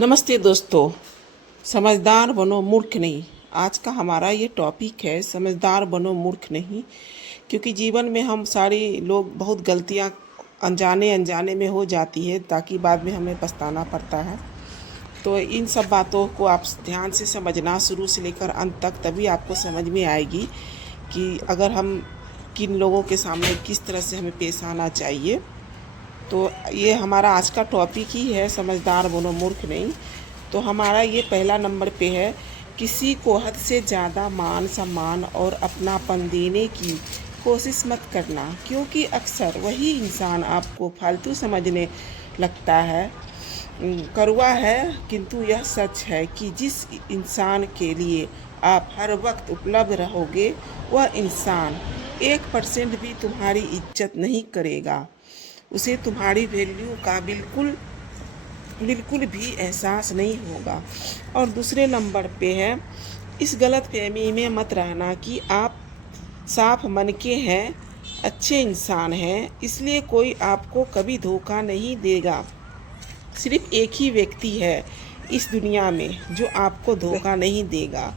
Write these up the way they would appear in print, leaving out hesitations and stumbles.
नमस्ते दोस्तों। समझदार बनो मूर्ख नहीं। आज का हमारा ये टॉपिक है समझदार बनो मूर्ख नहीं। क्योंकि जीवन में हम सारे लोग बहुत गलतियां अनजाने अनजाने में हो जाती है, ताकि बाद में हमें पछताना पड़ता है। तो इन सब बातों को आप ध्यान से समझना शुरू से लेकर अंत तक, तभी आपको समझ में आएगी कि अगर हम किन लोगों के सामने किस तरह से हमें पेश आना चाहिए। तो ये हमारा आज का टॉपिक ही है समझदार बनो मूर्ख नहीं। तो हमारा ये पहला नंबर पे है, किसी को हद से ज़्यादा मान सम्मान और अपनापन देने की कोशिश मत करना, क्योंकि अक्सर वही इंसान आपको फालतू समझने लगता है। कड़वा है किंतु यह सच है कि जिस इंसान के लिए आप हर वक्त उपलब्ध रहोगे, वह इंसान 1% भी तुम्हारी इज्जत नहीं करेगा। उसे तुम्हारी वैल्यू का बिल्कुल भी एहसास नहीं होगा। और दूसरे नंबर पे है, इस गलत फहमी में मत रहना कि आप साफ मन के हैं, अच्छे इंसान हैं, इसलिए कोई आपको कभी धोखा नहीं देगा। सिर्फ एक ही व्यक्ति है इस दुनिया में जो आपको धोखा नहीं देगा,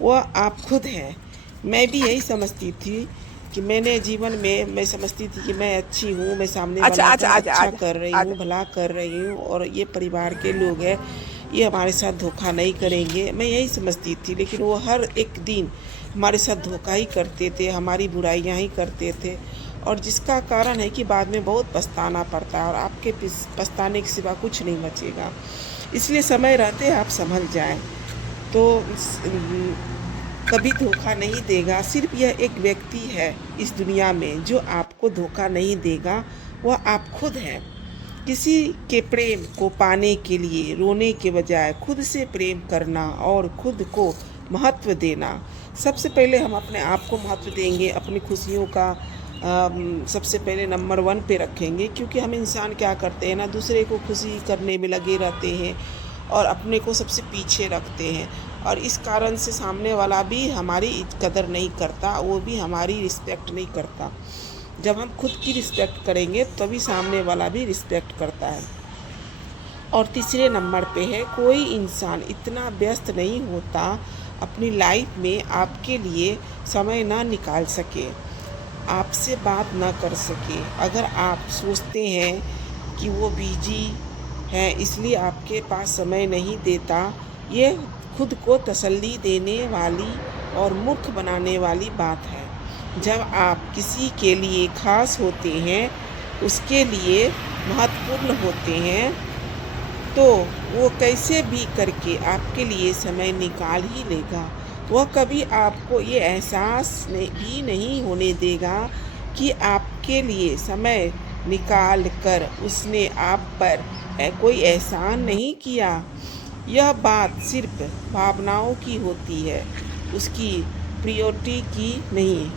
वह आप खुद हैं। मैं भी यही समझती थी कि मैं समझती थी कि मैं अच्छी हूँ, मैं सामने वाला का अच्छा कर रही हूँ, भला कर रही हूँ, और ये परिवार के लोग हैं, ये हमारे साथ धोखा नहीं करेंगे, मैं यही समझती थी। लेकिन वो हर एक दिन हमारे साथ धोखा ही करते थे, हमारी बुराइयाँ ही करते थे, और जिसका कारण है कि बाद में बहुत पछताना पड़ता है, और आपके पछताने के सिवा कुछ नहीं बचेगा। इसलिए समय रहते आप संभल जाएं। तो कभी धोखा नहीं देगा। सिर्फ यह एक व्यक्ति है इस दुनिया में जो आपको धोखा नहीं देगा, वह आप खुद हैं। किसी के प्रेम को पाने के लिए रोने के बजाय खुद से प्रेम करना और खुद को महत्व देना। सबसे पहले हम अपने आप को महत्व देंगे, अपनी खुशियों का सबसे पहले नंबर 1 पे रखेंगे। क्योंकि हम इंसान क्या करते हैं ना, दूसरे को खुशी करने में लगे रहते हैं और अपने को सबसे पीछे रखते हैं, और इस कारण से सामने वाला भी हमारी कदर नहीं करता, वो भी हमारी रिस्पेक्ट नहीं करता। जब हम खुद की रिस्पेक्ट करेंगे तभी सामने वाला भी रिस्पेक्ट करता है। और तीसरे नंबर पे है, कोई इंसान इतना व्यस्त नहीं होता अपनी लाइफ में आपके लिए समय ना निकाल सके, आपसे बात ना कर सके। अगर आप सोचते हैं कि वो बिजी है इसलिए आपके पास समय नहीं देता, ये खुद को तसल्ली देने वाली और मूर्ख बनाने वाली बात है। जब आप किसी के लिए खास होते हैं, उसके लिए महत्वपूर्ण होते हैं, तो वो कैसे भी करके आपके लिए समय निकाल ही लेगा। वह कभी आपको ये एहसास भी नहीं होने देगा कि आपके लिए समय निकाल कर उसने आप पर कोई एहसान नहीं किया। यह बात सिर्फ भावनाओं की होती है, उसकी प्रायोरिटी की नहीं।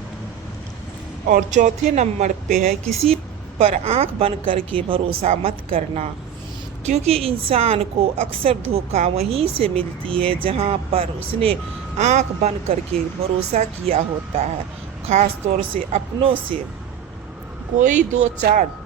और चौथे नंबर पे है, किसी पर आंख बंद करके भरोसा मत करना, क्योंकि इंसान को अक्सर धोखा वहीं से मिलती है जहां पर उसने आंख बंद करके भरोसा किया होता है। ख़ास तौर से अपनों से। कोई 2-4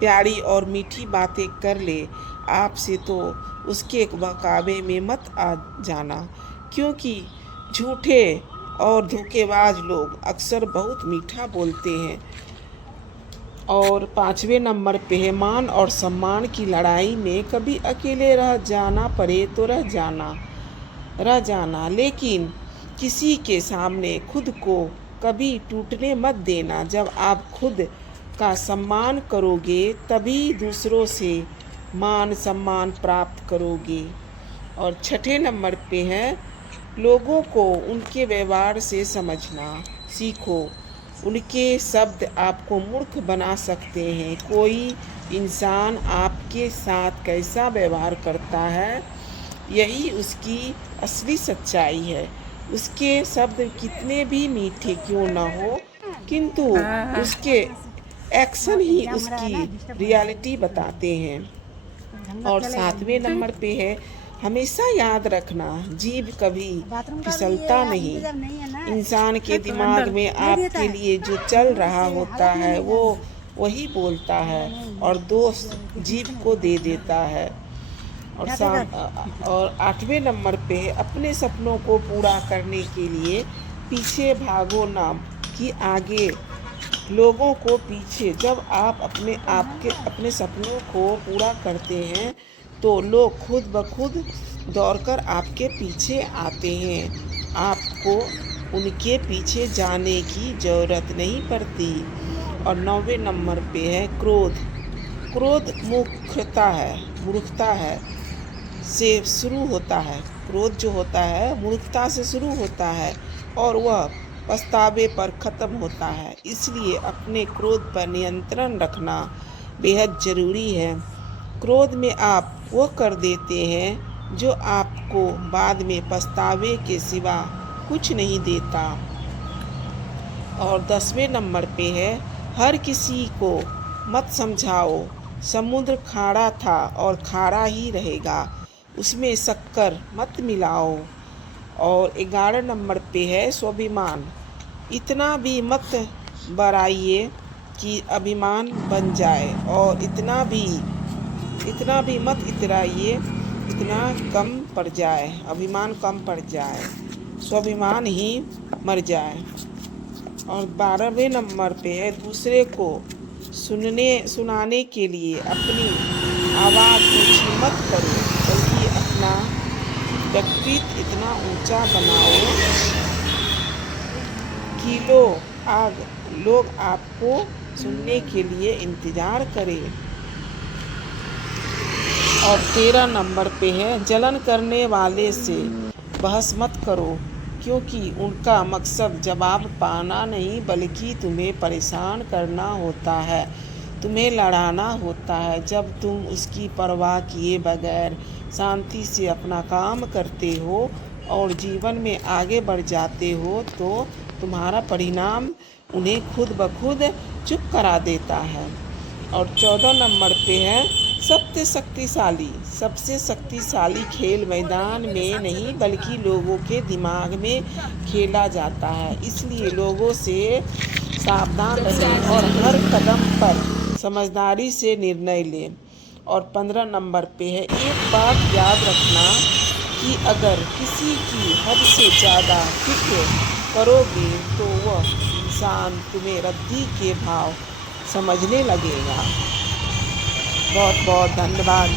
प्यारी और मीठी बातें कर ले आपसे, तो उसके बहकावे में मत आ जाना, क्योंकि झूठे और धोखेबाज लोग अक्सर बहुत मीठा बोलते हैं। और 5वें नंबर पे है, मान और सम्मान की लड़ाई में कभी अकेले रह जाना पड़े तो रह जाना, लेकिन किसी के सामने खुद को कभी टूटने मत देना। जब आप खुद का सम्मान करोगे तभी दूसरों से मान सम्मान प्राप्त करोगे। और 6ठे नंबर पे है, लोगों को उनके व्यवहार से समझना सीखो। उनके शब्द आपको मूर्ख बना सकते हैं। कोई इंसान आपके साथ कैसा व्यवहार करता है, यही उसकी असली सच्चाई है। उसके शब्द कितने भी मीठे क्यों ना हो, किंतु उसके एक्शन ही उसकी रियलिटी बताते हैं। और 7वें नंबर पे है, हमेशा याद रखना, जीभ कभी फिसलता नहीं। इंसान के दिमाग में आपके लिए जो चल रहा होता है वो वही बोलता है, और दोष जीभ को दे देता है। और 8वें नंबर पे है अपने सपनों को पूरा करने के लिए पीछे भागो ना कि आगे लोगों को पीछे। जब आप अपने सपनों को पूरा करते हैं तो लोग खुद ब खुद दौड़कर आपके पीछे आते हैं। आपको उनके पीछे जाने की ज़रूरत नहीं पड़ती। और 9वें नंबर पे है क्रोध। क्रोध मूर्खता है से शुरू होता है। क्रोध जो होता है मूर्खता से शुरू होता है और वह पछतावे पर ख़त्म होता है। इसलिए अपने क्रोध पर नियंत्रण रखना बेहद ज़रूरी है। क्रोध में आप वो कर देते हैं जो आपको बाद में पछतावे के सिवा कुछ नहीं देता। और 10वें नंबर पे है हर किसी को मत समझाओ। समुद्र खारा था और खारा ही रहेगा, उसमें शक्कर मत मिलाओ। और 11 नंबर पे है स्वाभिमान। इतना भी मत बढ़ाइए कि अभिमान बन जाए और इतना भी मत इतराइए इतना कम पड़ जाए, अभिमान कम पड़ जाए, स्वाभिमान ही मर जाए। और 12वें नंबर पे है दूसरे को सुनाने के लिए अपनी आवाज़ ऊंची मत करो, बल्कि अपना व्यक्तित्व इतना ऊंचा बनाओ कि लोग आपको सुनने के लिए इंतज़ार करें। और 13 नंबर पे है जलन करने वाले से बहस मत करो, क्योंकि उनका मकसद जवाब पाना नहीं बल्कि तुम्हें परेशान करना होता है, तुम्हें लड़ाना होता है। जब तुम उसकी परवाह किए बगैर शांति से अपना काम करते हो और जीवन में आगे बढ़ जाते हो तो तुम्हारा परिणाम उन्हें खुद ब खुद चुप करा देता है। और 14 नंबर पे है सबसे शक्तिशाली खेल मैदान में नहीं बल्कि लोगों के दिमाग में खेला जाता है। इसलिए लोगों से सावधान रहें और हर कदम पर समझदारी से निर्णय लें। और 15 नंबर पे है एक बात याद रखना कि अगर किसी की हद से ज़्यादा फिक्र करोगे तो वह इंसान तुम्हें रद्दी के भाव समझने लगेगा। बहुत बहुत धन्यवाद।